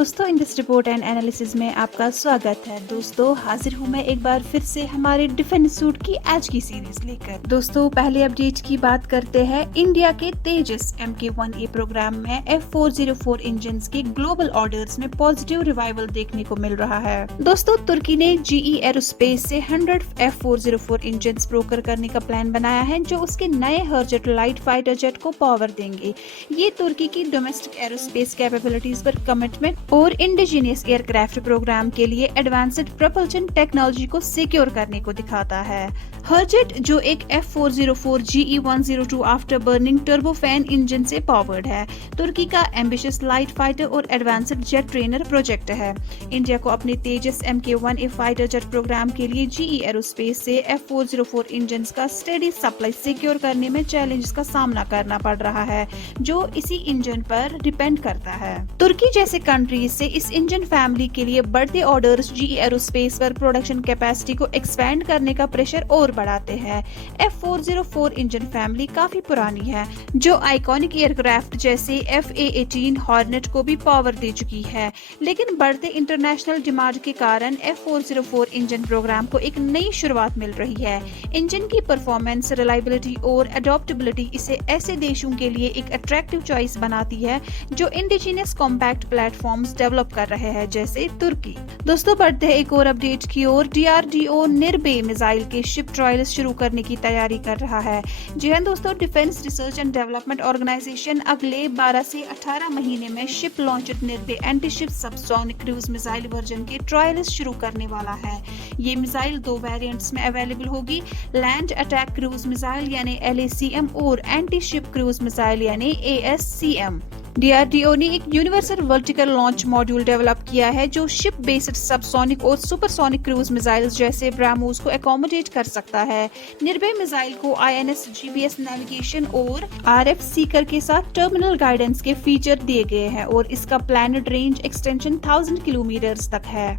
दोस्तों, in this report and analysis में आपका स्वागत है। दोस्तों, हाजिर हूँ मैं एक बार फिर से हमारे डिफेंस सूट की आज की सीरीज लेकर। दोस्तों, पहले अपडेट की बात करते हैं। इंडिया के तेजस MK1A प्रोग्राम में F404 इंजन के ग्लोबल ऑर्डर्स में पॉजिटिव रिवाइवल देखने को मिल रहा है। दोस्तों, तुर्की ने GE एरोस्पेस से 100 F404 इंजन ब्रोकर करने का प्लान बनाया है, जो उसके नए हरजेट लाइट फाइटर जेट को पावर देंगे। ये तुर्की की डोमेस्टिक एरोस्पेस कैपेबिलिटीज पर कमिटमेंट और इंडिजीनियस एयरक्राफ्ट प्रोग्राम के लिए एडवांस्ड प्रपल्शन टेक्नोलॉजी को सिक्योर करने को दिखाता है। हरजेट, जो एक F404 GE102 after burning turbofan engine से पावर्ड है, तुर्की का एम्बिशियस लाइट फाइटर और एडवांस्ड जेट ट्रेनर प्रोजेक्ट है। इंडिया को अपने तेजस MK1A फाइटर जेट प्रोग्राम के लिए GE एरोस्पेस से F404 इंजन का स्टेडी सप्लाई सिक्योर करने में चैलेंजेस का सामना करना पड़ रहा है, जो इसी इंजन पर डिपेंड करता है। तुर्की जैसे कंट्रीज से इस इंजन फैमिली के लिए बढ़ते ऑर्डर्स GE एरोस्पेस पर प्रोडक्शन कैपेसिटी को एक्सपेंड करने का प्रेशर और बढ़ाते हैं। F404 इंजन फैमिली काफी पुरानी है, जो आइकॉनिक एयरक्राफ्ट जैसे FA-18 हॉर्नेट को भी पावर दे चुकी है, लेकिन बढ़ते इंटरनेशनल डिमांड के कारण F404 इंजन प्रोग्राम को एक नई शुरुआत मिल रही है। इंजन की परफॉर्मेंस, रिलायबिलिटी और एडॉप्टेबिलिटी इसे ऐसे देशों के लिए एक अट्रैक्टिव चॉइस बनाती है जो इंडिजिनियस कॉम्पैक्ट प्लेटफॉर्म्स डेवलप कर रहे हैं, जैसे तुर्की। दोस्तों, बढ़ते हैं एक और अपडेट की ओर। DRDO निर्भय मिसाइल के शिप ट्रायल्स शुरू करने की तैयारी कर रहा है। जी हाँ दोस्तों, defence research and development organisation अगले 12 से 18 महीने में ship launched Nirbhay anti ship subsonic cruise missile version के ट्रायल्स शुरू करने वाला है। ये मिसाइल 2 वेरिएंट्स में अवेलेबल होगी, लैंड अटैक क्रूज मिसाइल यानी LACM और एंटी शिप क्रूज मिसाइल यानी ASCM। DRDO ने एक universal vertical launch module develop किया है, जो शिप बेस्ड सबसोनिक और सुपरसोनिक क्रूज मिसाइल्स जैसे ब्राह्मोस को एकोमोडेट कर सकता है। निर्भय मिसाइल को INS GPS नेविगेशन और RF सीकर के साथ टर्मिनल गाइडेंस के फीचर दिए गए हैं और इसका प्लानड रेंज एक्सटेंशन 1000 किलोमीटर तक है।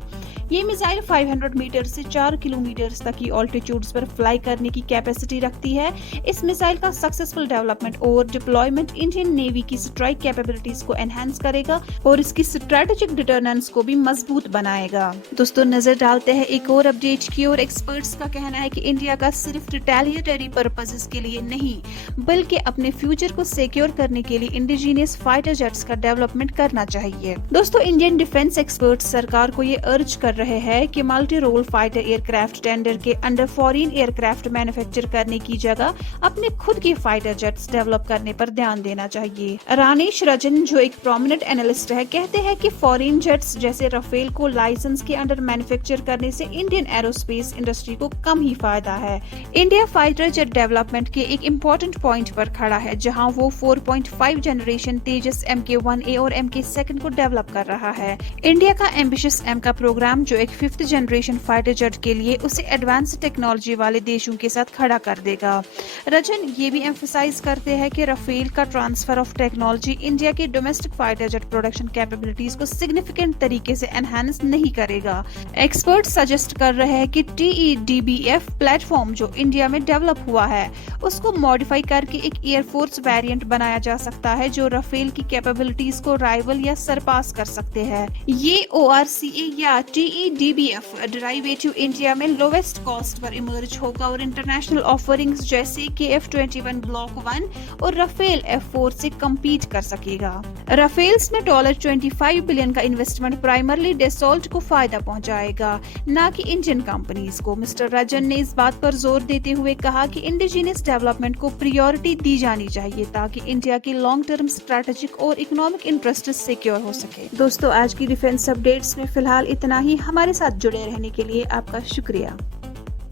ये मिसाइल 500 मीटर से 4 किलोमीटर तक की ऑल्टीट्यूड्स पर फ्लाई करने की कैपेसिटी रखती है। इस मिसाइल का सक्सेसफुल डेवलपमेंट और डिप्लॉयमेंट इंडियन नेवी की स्ट्राइक कैपेबिलिटीज को एनहांस करेगा और इसकी स्ट्रेटेजिक डिटररेंस को भी मजबूत बनाएगा। दोस्तों, नजर डालते हैं एक और अपडेट की ओर। एक्सपर्ट्स का कहना है कि इंडिया का सिर्फ रिटेलिएटरी पर्पसेस के लिए नहीं, बल्कि अपने फ्यूचर को सिक्योर करने के लिए इंडिजीनियस फाइटर जेट्स का डेवलपमेंट करना चाहिए। दोस्तों, इंडियन डिफेंस एक्सपर्ट्स सरकार को ये अर्ज कर रहे हैं कि multi role fighter aircraft tender के अंडर फॉरेन एयरक्राफ्ट मैन्युफैक्चर करने की जगह अपने खुद के फाइटर जेट्स डेवलप करने पर ध्यान देना चाहिए। रानेश रजन, जो एक प्रोमिनेंट एनालिस्ट है, कहते हैं कि फॉरेन जेट्स जैसे राफेल को लाइसेंस के अंडर मैन्युफैक्चर करने से इंडियन एरोस्पेस इंडस्ट्री को कम ही फायदा है। इंडिया फाइटर जेट डेवलपमेंट के एक इम्पोर्टेंट पॉइंट पर खड़ा है, जहां वो 4.5 जनरेशन तेजस MK1A और MK2 को डेवलप कर रहा है। इंडिया का एम्बिशियस M का प्रोग्राम, जो एक 5th जनरेशन फाइटर जेट के लिए उसे एडवांस टेक्नोलॉजी वाले देशों के साथ खड़ा कर देगा। रजन ये भी एम्फसाइज करते हैं कि राफेल का ट्रांसफर ऑफ टेक्नोलॉजी इंडिया के domestic fighter jet production capabilities को सिग्निफिकेंट तरीके से एनहांस नहीं करेगा। एक्सपर्ट सजेस्ट कर रहे हैं कि TEDBF प्लेटफॉर्म, जो इंडिया में डेवलप हुआ है, उसको मॉडिफाई करके एक एयरफोर्स वेरिएंट बनाया जा सकता है, जो राफेल की कैपेबिलिटीज को राइवल या सरपास कर सकते हैं। ये ORCA या TEDBF डेरिवेटिव इंडिया में लोवेस्ट कॉस्ट पर इमर्ज होगा और इंटरनेशनल ऑफरिंग्स जैसे KF-21 ब्लॉक 1 और राफेल F4 से कम्पीट कर सकेगा। राफेल्स में $25 बिलियन का इन्वेस्टमेंट प्राइमरली डेसॉल्ट को फायदा पहुंचाएगा, न कि इंडियन कंपनीज को। मिस्टर रजन ने इस बात पर जोर देते हुए कहा कि इंडिजिनियस डेवलपमेंट को प्रायोरिटी दी जानी चाहिए, ताकि इंडिया की लॉन्ग टर्म स्ट्रेटेजिक और इकोनॉमिक इंटरेस्ट सिक्योर हो सके। दोस्तों, आज की डिफेंस अपडेट्स में फिलहाल इतना ही। हमारे साथ जुड़े रहने के लिए आपका शुक्रिया।